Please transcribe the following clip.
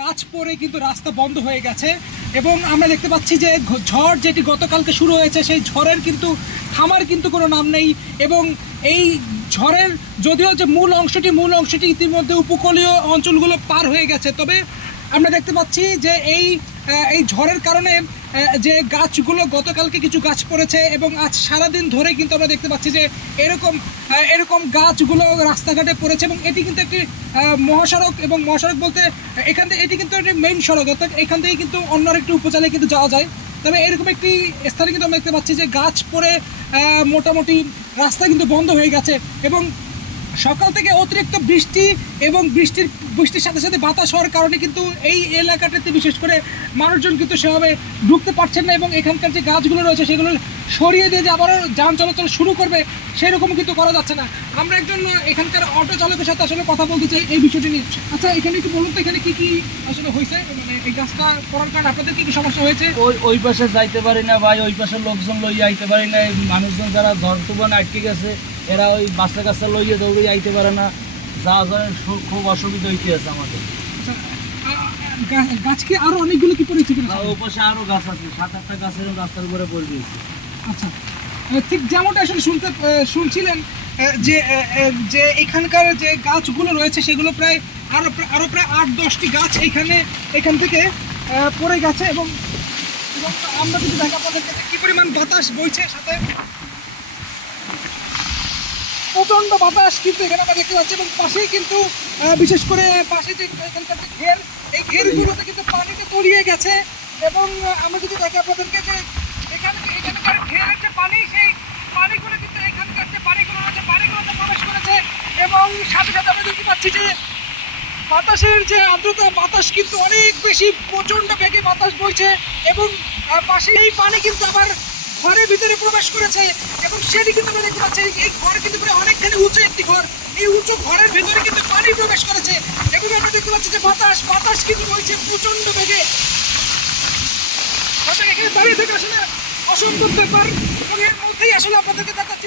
গাছ পড়ে কিন্তু রাস্তা বন্ধ হয়ে গেছে এবং আমরা দেখতে পাচ্ছি যে ঝড় যেটি গতকালকে শুরু হয়েছে সেই ঝড়ের কিন্তু থামার কিন্তু কোনো নাম নেই এবং এই ঝড়ের যদিও যে মূল অংশটি ইতিমধ্যে উপকূলীয় অঞ্চলগুলো পার হয়ে গেছে, তবে আমরা দেখতে পাচ্ছি যে এই ঝড়ের কারণে যে গাছগুলো গতকালকে কিছু গাছ পড়েছে এবং আজ সারাদিন ধরে কিন্তু আমরা দেখতে পাচ্ছি যে এরকম গাছগুলো রাস্তাঘাটে পড়েছে এবং এটি কিন্তু একটি মহাসড়ক এবং মহাসড়ক বলতে এখান থেকে এটি কিন্তু একটি মেইন সড়ক, অর্থাৎ এখান থেকে কিন্তু অন্য একটি উপজেলায় কিন্তু যাওয়া যায়। তবে এরকম একটি স্থানে কিন্তু আমরা দেখতে পাচ্ছি যে গাছ পড়ে মোটামুটি রাস্তা কিন্তু বন্ধ হয়ে গেছে এবং সকাল থেকে অতিরিক্ত বৃষ্টি এবং বৃষ্টির সাথে সাথে বাতাস হওয়ার কারণে কিন্তু এই এলাকাটাতে বিশেষ করে মানুষজন কিন্তু সেভাবে ঢুকতে পারছেন না এবং এখানকার যে গাছগুলো রয়েছে সেগুলো সরিয়ে দিয়ে যে আবারও যান চলাচল শুরু করবে সেরকম কিন্তু করা যাচ্ছে না। আমরা একজন এখানকার অটো চালকের সাথে আসলে কথা বলতে চাই এই বিষয়টি নিয়ে। আচ্ছা, এখানে একটু বলুন তো এখানে কি আসলে হয়েছে, মানে এই গাছটা পড়ার কারণে আপনাদের কি সমস্যা হয়েছে? ওই পাশে যাইতে পারি না ভাই, ওই পাশে লোকজন লইয়া আইতে পারি না, মানুষজন যারা ধরতুবান আটকে গেছে এরা ওই বাচ্চা কাচ্চা লইয়া দৌড়ে আইতে পারে না, যা খুব অসুবিধা হইতে আছে আমাদের। গাছ কি আরো অনেকগুলো কি পড়েছে? ওই পাশে আরো গাছ আছে, 7-8টা গাছের রাস্তার উপরে পড়ে গেছে। আচ্ছা, ঠিক যেমনটা আসলে শুনছিলেন যে এখানকার যে গাছগুলো রয়েছে সেগুলো প্রায় আরো প্রায় 8-10টি গাছ এখান থেকে পড়ে গেছে এবং আমরা কিন্তু দেখা পাচ্ছি কি পরিমাণ বাতাস বইছে, সাথে প্রচন্ড বাতাস কিন্তু এখানে আমরা দেখতে পাচ্ছি এবং পাশেই কিন্তু বিশেষ করে পাশে যে এখানকার যে ঘের, এই ঘেরগুলোতে কিন্তু পানিতে তলিয়ে গেছে এবং আমরা যদি দেখি আপনাদেরকে যে এখানকার ঘেরের যে পানি, সেই পানিগুলো কিন্তু এখানকার যে পানিগুলো রয়েছে পানিগুলোতে প্রবেশ করেছে এবং সাথে সাথে আমরা দেখতে পাচ্ছি যে বাতাসের যে আর্দ্রতা, বাতাস কিন্তু অনেক বেশি প্রচন্ড বেগে বাতাস বইছে এবং পাশে এই পানি কিন্তু আবার ঘরের ভিতরে প্রবেশ করেছে এবং সেটি কিন্তু আমরা দেখতে পাচ্ছি এই ঘর কিন্তু প্রায় অনেকখানি উঁচু একটি ঘর, এই উঁচু ঘরের ভিতরে কিন্তু পানি প্রবেশ করেছে এবং আমরা দেখতে পাচ্ছি যে বাতাস কিন্তু বইছে প্রচন্ড বেগে। এখানে দাঁড়িয়ে থেকে আসলে অসম্ভব ব্যাপার এবং এর মধ্যেই আসলে আপনাদেরকে দেখাচ্ছি